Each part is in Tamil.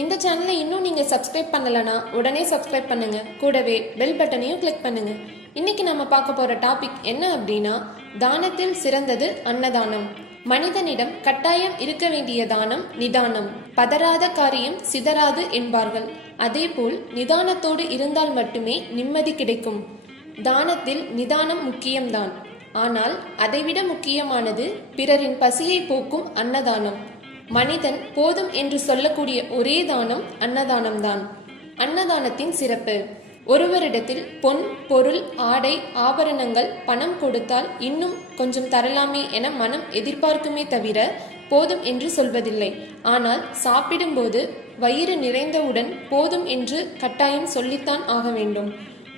இந்த சேனலை இன்னும் நீங்கள் சப்ஸ்கிரைப் பண்ணலைன்னா உடனே சப்ஸ்கிரைப் பண்ணுங்க. கூடவே பெல் பட்டனையும் கிளிக் பண்ணுங்க. இன்னைக்கு நம்ம பார்க்க போற டாபிக் என்ன அப்படின்னா, தானத்தில் சிறந்தது அன்னதானம். மனிதனிடம் கட்டாயம் இருக்க வேண்டிய தானம் நிதானம். பதறாத காரியம் சிதறாது என்பார்கள். அதேபோல் நிதானத்தோடு இருந்தால் மட்டுமே நிம்மதி கிடைக்கும். தானத்தில் நிதானம் முக்கியம்தான். ஆனால் அதைவிட முக்கியமானது பிறரின் பசியை போக்கும் அன்னதானம். மனிதன் போதும் என்று சொல்லக்கூடிய ஒரே தானம் அன்னதானம்தான். அன்னதானத்தின் சிறப்பு: ஒருவரிடத்தில் பொன், பொருள், ஆடை, ஆபரணங்கள், பணம் கொடுத்தால் இன்னும் கொஞ்சம் தரலாமே என மனம் எதிர்பார்க்குமே தவிர போதும் என்று சொல்வதில்லை. ஆனால் சாப்பிடும்போது வயிறு நிறைந்தவுடன் போதும் என்று கட்டாயம் சொல்லித்தான் ஆக வேண்டும்.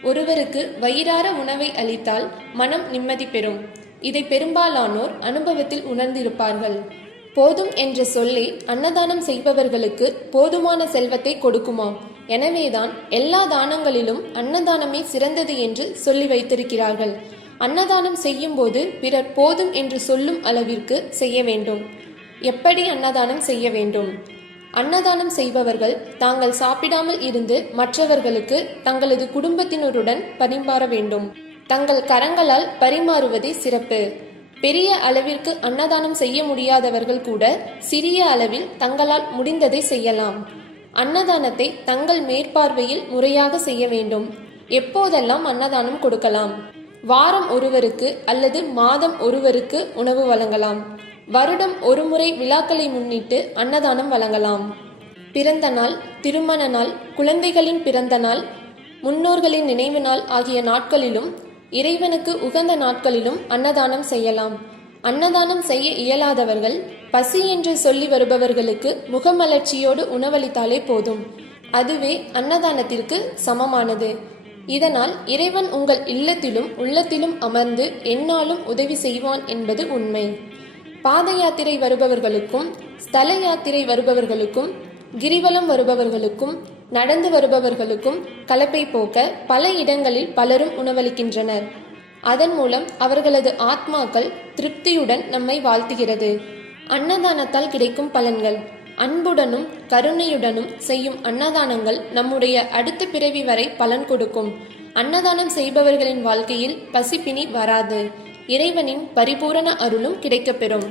ஒருவருக்கு வயிறார உணவை அளித்தால் மனம் நிம்மதி பெறும். இதை பெரும்பாலானோர் அனுபவத்தில் உணர்ந்திருப்பார்கள். போதும் என்ற சொல்லே அன்னதானம் செய்பவர்களுக்கு போதுமான செல்வத்தை கொடுக்குமாம். எனவேதான் எல்லா தானங்களிலும் அன்னதானமே சிறந்தது என்று சொல்லி வைத்திருக்கிறார்கள். அன்னதானம் செய்யும் போது பிறர் போதும் என்று சொல்லும் அளவிற்கு செய்ய வேண்டும். எப்படி அன்னதானம் செய்ய வேண்டும்? அன்னதானம் செய்பவர்கள் தாங்கள் சாப்பிடாமல் இருந்து மற்றவர்களுக்கு தங்களது குடும்பத்தினருடன் பரிமாற வேண்டும். தங்கள் கரங்களால் பரிமாறுவதே சிறப்பு. பெரிய அளவிற்கு அன்னதானம் செய்ய முடியாதவர்கள் கூட சிறிய அளவில் தங்களால் முடிந்ததை செய்யலாம். அன்னதானத்தை தங்கள் மேற்பார்வையில் முறையாக செய்ய வேண்டும். எப்போதெல்லாம் அன்னதானம் கொடுக்கலாம்? வாரம் ஒருவருக்கு அல்லது மாதம் ஒருவருக்கு உணவு வழங்கலாம். வருடம் ஒரு முறை விழாக்களை முன்னிட்டு அன்னதானம் வழங்கலாம். பிறந்த நாள், திருமண நாள், குழந்தைகளின் பிறந்த நாள், முன்னோர்களின் நினைவு நாள் ஆகிய நாட்களிலும் இறைவனுக்கு உகந்த நாட்களிலும் அன்னதானம் செய்யலாம். அன்னதானம் செய்ய இயலாதவர்கள் பசி என்று சொல்லி வருபவர்களுக்கு முகமலர்ச்சியோடு உணவளித்தாலே போதும். அதுவே அன்னதானத்திற்கு சமமானது. இதனால் இறைவன் உங்கள் இல்லத்திலும் உள்ளத்திலும் அமர்ந்து எந்நாளும் உதவி செய்வான் என்பது உண்மை. பாத யாத்திரை வருபவர்களுக்கும், ஸ்தல யாத்திரை வருபவர்களுக்கும், கிரிவலம் வருபவர்களுக்கும், நடந்து வருபவர்களுக்கும் கலப்பை போக்க பல இடங்களில் பலரும் உணவளிக்கின்றனர். அதன் மூலம் அவர்களது ஆத்மாக்கள் திருப்தியுடன் நம்மை வாழ்த்துகிறது. அன்னதானத்தால் கிடைக்கும் பலன்கள்: அன்புடனும் கருணையுடனும் செய்யும் அன்னதானங்கள் நம்முடைய அடுத்த பிறவி வரை பலன் கொடுக்கும். அன்னதானம் செய்பவர்களின் வாழ்க்கையில் பசிப்பினி வராது. இறைவனின் பரிபூரண அருளும் கிடைக்கப்பெறும்.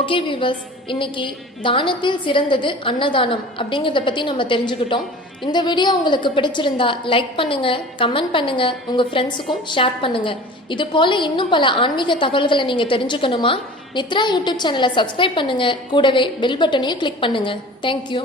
ஓகே வியூவர்ஸ், இன்னைக்கு தானத்தில் சிறந்தது அன்னதானம் அப்படிங்கிறத பற்றி நம்ம தெரிஞ்சுக்கிட்டோம். இந்த வீடியோ உங்களுக்கு பிடிச்சிருந்தா லைக் பண்ணுங்க, கமெண்ட் பண்ணுங்க, உங்கள் ஃப்ரெண்ட்ஸுக்கும் ஷேர் பண்ணுங்க. இது போல இன்னும் பல ஆன்மீக தகவல்களை நீங்கள் தெரிஞ்சுக்கணுமா? நித்ரா யூடியூப் சேனலை சப்ஸ்கிரைப் பண்ணுங்க. கூடவே பெல் பட்டனையும் கிளிக் பண்ணுங்க. தேங்க்யூ.